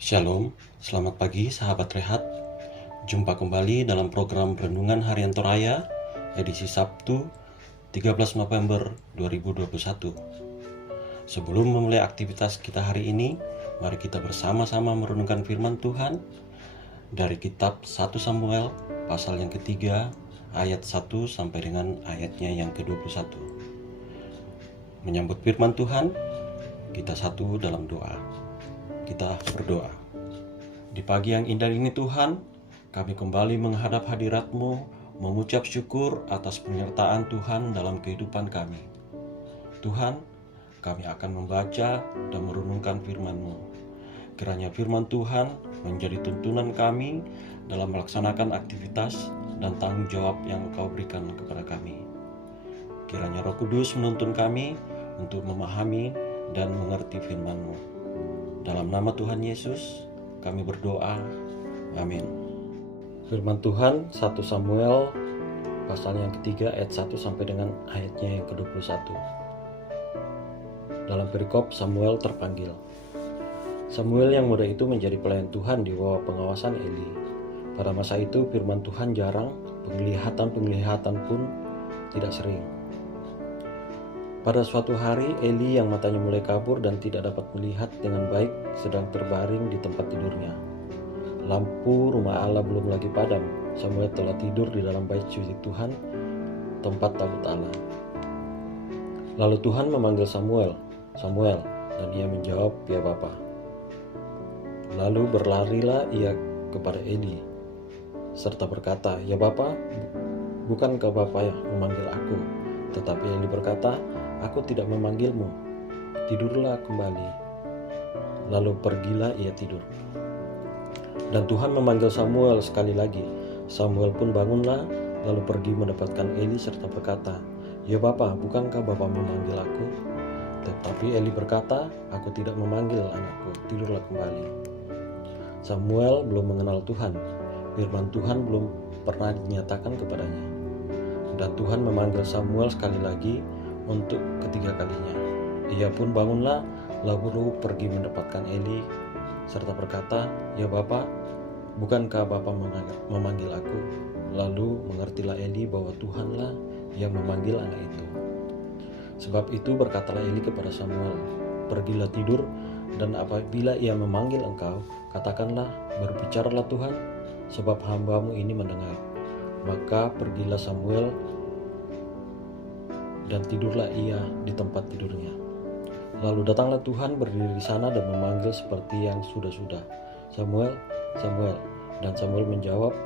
Shalom, selamat pagi sahabat Rehat. Jumpa kembali dalam program Renungan Harian Toraya, edisi Sabtu 13 November 2021. Sebelum memulai aktivitas kita hari ini, mari kita bersama-sama merenungkan firman Tuhan dari kitab 1 Samuel pasal yang ketiga, ayat 1 sampai dengan ayatnya yang ke-21. Menyambut firman Tuhan, kita satu dalam doa. Kita berdoa. Di pagi yang indah ini Tuhan, kami kembali menghadap hadirat-Mu, mengucap syukur atas penyertaan Tuhan dalam kehidupan kami. Tuhan, kami akan membaca dan merenungkan firman-Mu. Kiranya firman Tuhan menjadi tuntunan kami dalam melaksanakan aktivitas dan tanggung jawab yang Engkau berikan kepada kami. Kiranya Roh Kudus menuntun kami untuk memahami dan mengerti firman-Mu. Dalam nama Tuhan Yesus, kami berdoa. Amin. Firman Tuhan 1 Samuel pasal yang ketiga ayat 1 sampai dengan ayatnya yang ke-21. Dalam perikop Samuel terpanggil. Samuel yang muda itu menjadi pelayan Tuhan di bawah pengawasan Eli. Pada masa itu firman Tuhan jarang, penglihatan pun tidak sering. Pada suatu hari, Eli yang matanya mulai kabur dan tidak dapat melihat dengan baik sedang terbaring di tempat tidurnya. Lampu rumah Allah belum lagi padam. Samuel telah tidur di dalam bait suci Tuhan, tempat tabut Allah. Lalu Tuhan memanggil Samuel, "Samuel," dan ia menjawab, "Ya Bapa." Lalu berlarilah ia kepada Eli, serta berkata, "Ya Bapa, bukankah Bapa yang memanggil aku?" Tetapi Eli berkata, "Aku tidak memanggilmu, tidurlah kembali." Lalu pergilah ia tidur. Dan Tuhan memanggil Samuel sekali lagi. Samuel pun bangunlah, lalu pergi mendapatkan Eli serta berkata, "Ya Bapa, bukankah Bapa memanggil aku?" Tetapi Eli berkata, "Aku tidak memanggil anakku, tidurlah kembali." Samuel belum mengenal Tuhan, firman Tuhan belum pernah dinyatakan kepadanya. Dan Tuhan memanggil Samuel sekali lagi untuk ketiga kalinya. Ia pun bangunlah, lalu pergi mendapatkan Eli serta berkata, "Ya Bapa, bukankah Bapa memanggil aku?" Lalu mengertilah Eli bahwa Tuhanlah yang memanggil anak itu. Sebab itu berkatalah Eli kepada Samuel, "Pergilah tidur, dan apabila ia memanggil engkau, katakanlah, berbicaralah Tuhan, sebab hamba-Mu ini mendengar." Maka pergilah Samuel dan tidurlah ia di tempat tidurnya. Lalu datanglah Tuhan berdiri di sana dan memanggil seperti yang sudah-sudah, "Samuel, Samuel." Dan Samuel menjawab,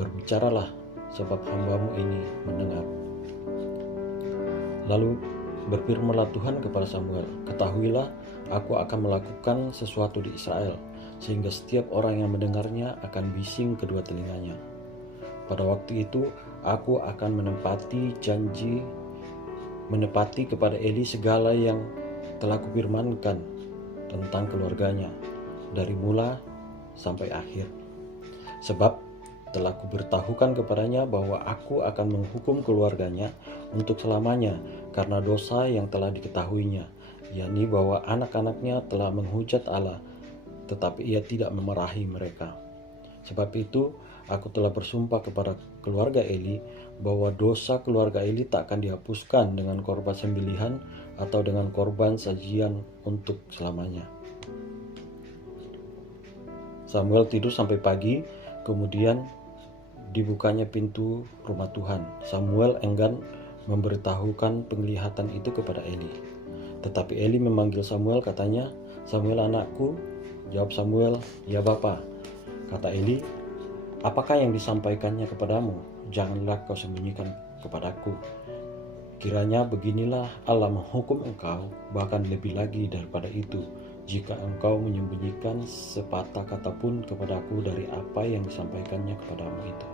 "Berbicaralah, sebab hamba-Mu ini mendengar." Lalu berfirmanlah Tuhan kepada Samuel, "Ketahuilah, aku akan melakukan sesuatu di Israel, sehingga setiap orang yang mendengarnya akan bising kedua telinganya. Pada waktu itu aku akan menepati kepada Eli segala yang telah kupirmankan tentang keluarganya, dari mula sampai akhir. Sebab telah kuberitahukan kepadanya bahwa aku akan menghukum keluarganya untuk selamanya karena dosa yang telah diketahuinya, yakni bahwa anak-anaknya telah menghujat Allah, tetapi ia tidak memarahi mereka. Sebab itu aku telah bersumpah kepada keluarga Eli bahwa dosa keluarga Eli tak akan dihapuskan dengan korban sembelihan atau dengan korban sajian untuk selamanya." Samuel tidur sampai pagi, kemudian dibukanya pintu rumah Tuhan. Samuel enggan memberitahukan penglihatan itu kepada Eli. Tetapi Eli memanggil Samuel, katanya, "Samuel anakku." Jawab Samuel, "Ya Bapa." Kata Eli, "Apakah yang disampaikannya kepadamu? Janganlah kau sembunyikan kepadaku. Kiranya beginilah Allah menghukum engkau, bahkan lebih lagi daripada itu, jika engkau menyembunyikan sepatah kata pun kepadaku dari apa yang disampaikannya kepadamu itu."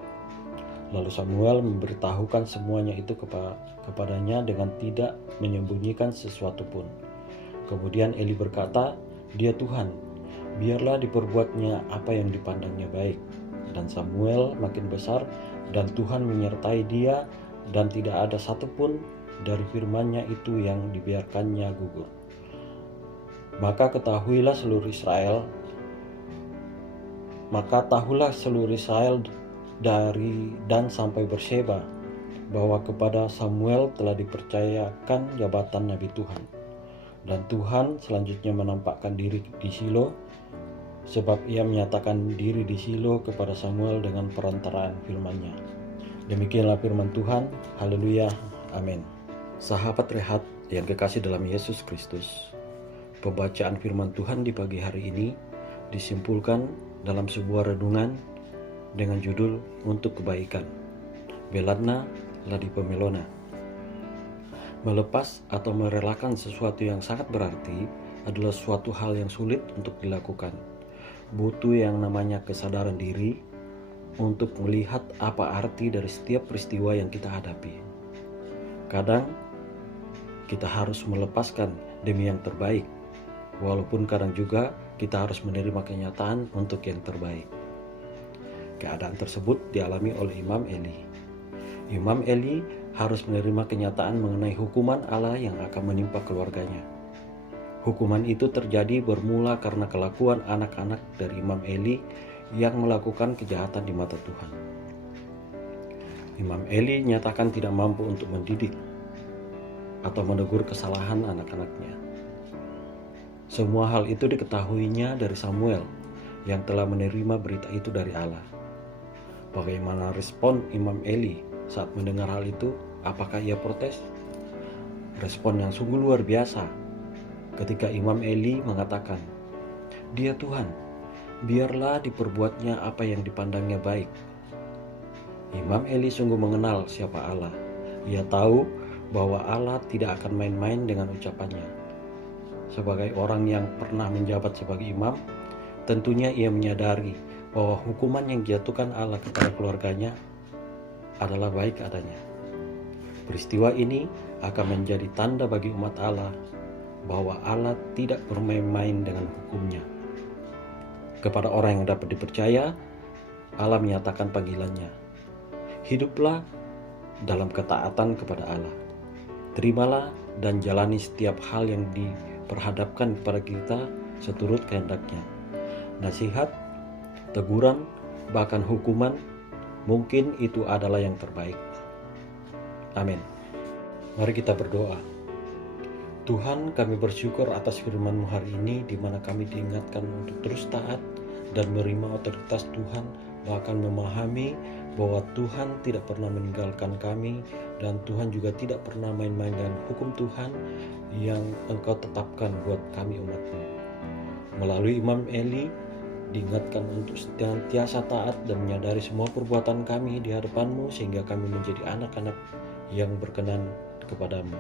Lalu Samuel memberitahukan semuanya itu kepadanya dengan tidak menyembunyikan sesuatu pun. Kemudian Eli berkata, "Dia Tuhan, biarlah diperbuatnya apa yang dipandangnya baik." Dan Samuel makin besar, dan Tuhan menyertai dia, dan tidak ada satupun dari firman-Nya itu yang dibiarkannya gugur. Maka ketahuilah seluruh Israel Maka tahulah seluruh Israel dari Dan sampai Berseba, bahwa kepada Samuel telah dipercayakan jabatan Nabi Tuhan. Dan Tuhan selanjutnya menampakkan diri di Shilo, sebab ia menyatakan diri di Shilo kepada Samuel dengan perantaraan firman-Nya. Demikianlah firman Tuhan. Haleluya. Amin. Sahabat Rehat yang kekasih dalam Yesus Kristus, pembacaan firman Tuhan di pagi hari ini disimpulkan dalam sebuah renungan dengan judul Untuk Kebaikan. Belatna ladi pemelona. Melepas atau merelakan sesuatu yang sangat berarti adalah suatu hal yang sulit untuk dilakukan. Butuh yang namanya kesadaran diri untuk melihat apa arti dari setiap peristiwa yang kita hadapi. Kadang kita harus melepaskan demi yang terbaik, walaupun kadang juga kita harus menerima kenyataan untuk yang terbaik. Keadaan tersebut dialami oleh Imam Eli. Imam Eli harus menerima kenyataan mengenai hukuman Allah yang akan menimpa keluarganya. Hukuman itu terjadi bermula karena kelakuan anak-anak dari Imam Eli yang melakukan kejahatan di mata Tuhan. Imam Eli nyatakan tidak mampu untuk mendidik atau menegur kesalahan anak-anaknya. Semua hal itu diketahuinya dari Samuel yang telah menerima berita itu dari Allah. Bagaimana respon Imam Eli saat mendengar hal itu? Apakah ia protes? Respon yang sungguh luar biasa ketika Imam Eli mengatakan, "Dia Tuhan, biarlah diperbuatnya apa yang dipandangnya baik." Imam Eli sungguh mengenal siapa Allah. Ia tahu bahwa Allah tidak akan main-main dengan ucapannya. Sebagai orang yang pernah menjabat sebagai imam, tentunya ia menyadari bahwa hukuman yang dijatuhkan Allah kepada keluarganya adalah baik adanya. Peristiwa ini akan menjadi tanda bagi umat Allah bahwa Allah tidak bermain-main dengan hukumnya. Kepada orang yang dapat dipercaya, Allah menyatakan panggilannya. Hiduplah dalam ketaatan kepada Allah. Terimalah dan jalani setiap hal yang diperhadapkan kepada kita seturut kehendaknya. Nasihat, teguran, bahkan hukuman, mungkin itu adalah yang terbaik. Amin. Mari kita berdoa. Tuhan, kami bersyukur atas firman-Mu hari ini, di mana kami diingatkan untuk terus taat dan menerima otoritas Tuhan, bahkan memahami bahwa Tuhan tidak pernah meninggalkan kami, dan Tuhan juga tidak pernah main-main dengan hukum Tuhan yang Engkau tetapkan buat kami umat-Mu. Melalui Imam Eli, diingatkan untuk senantiasa taat dan menyadari semua perbuatan kami di hadapan-Mu, sehingga kami menjadi anak-anak yang berkenan kepadamu.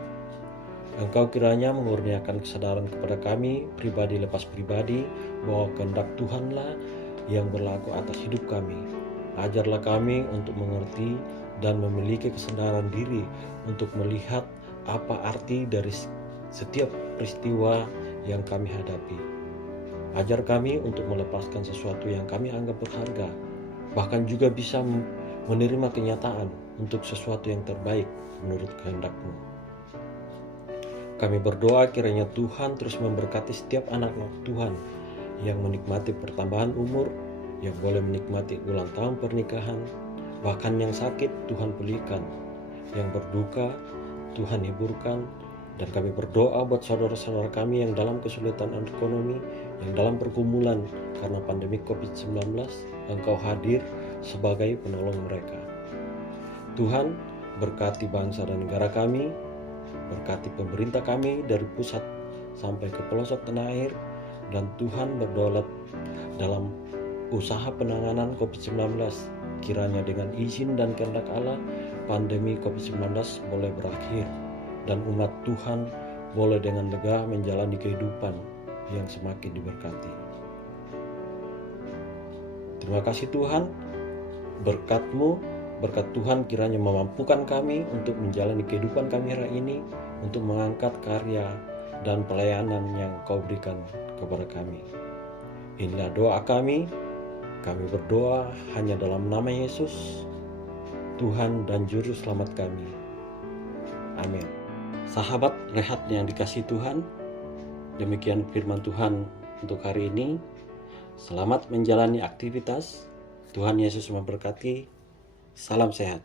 Engkau kiranya mengurniakan kesadaran kepada kami, pribadi lepas pribadi, bahwa kehendak Tuhanlah yang berlaku atas hidup kami. Ajarlah kami untuk mengerti dan memiliki kesadaran diri untuk melihat apa arti dari setiap peristiwa yang kami hadapi. Ajar kami untuk melepaskan sesuatu yang kami anggap berharga, bahkan juga bisa menerima kenyataan untuk sesuatu yang terbaik menurut kehendak-Mu. Kami berdoa kiranya Tuhan terus memberkati setiap anak-anak Tuhan yang menikmati pertambahan umur, yang boleh menikmati ulang tahun pernikahan, bahkan yang sakit Tuhan pulihkan, yang berduka Tuhan hiburkan. Dan kami berdoa buat saudara-saudara kami yang dalam kesulitan ekonomi, yang dalam pergumulan karena pandemi COVID-19, Engkau hadir sebagai penolong mereka. Tuhan, berkati bangsa dan negara kami, berkati pemerintah kami dari pusat sampai ke pelosok tanah air, dan Tuhan berdaulat dalam usaha penanganan COVID-19. Kiranya dengan izin dan kehendak Allah, pandemi COVID-19 boleh berakhir, dan umat Tuhan boleh dengan lega menjalani kehidupan yang semakin diberkati. Terima kasih Tuhan, berkat-Mu, berkat Tuhan kiranya memampukan kami untuk menjalani kehidupan kami hari ini, untuk mengangkat karya dan pelayanan yang Kau berikan kepada kami. Inilah doa kami berdoa hanya dalam nama Yesus, Tuhan dan Juru Selamat kami. Amin. Sahabat Rehat yang dikasihi Tuhan, demikian firman Tuhan untuk hari ini. Selamat menjalani aktivitas. Tuhan Yesus memberkati. Salam sehat.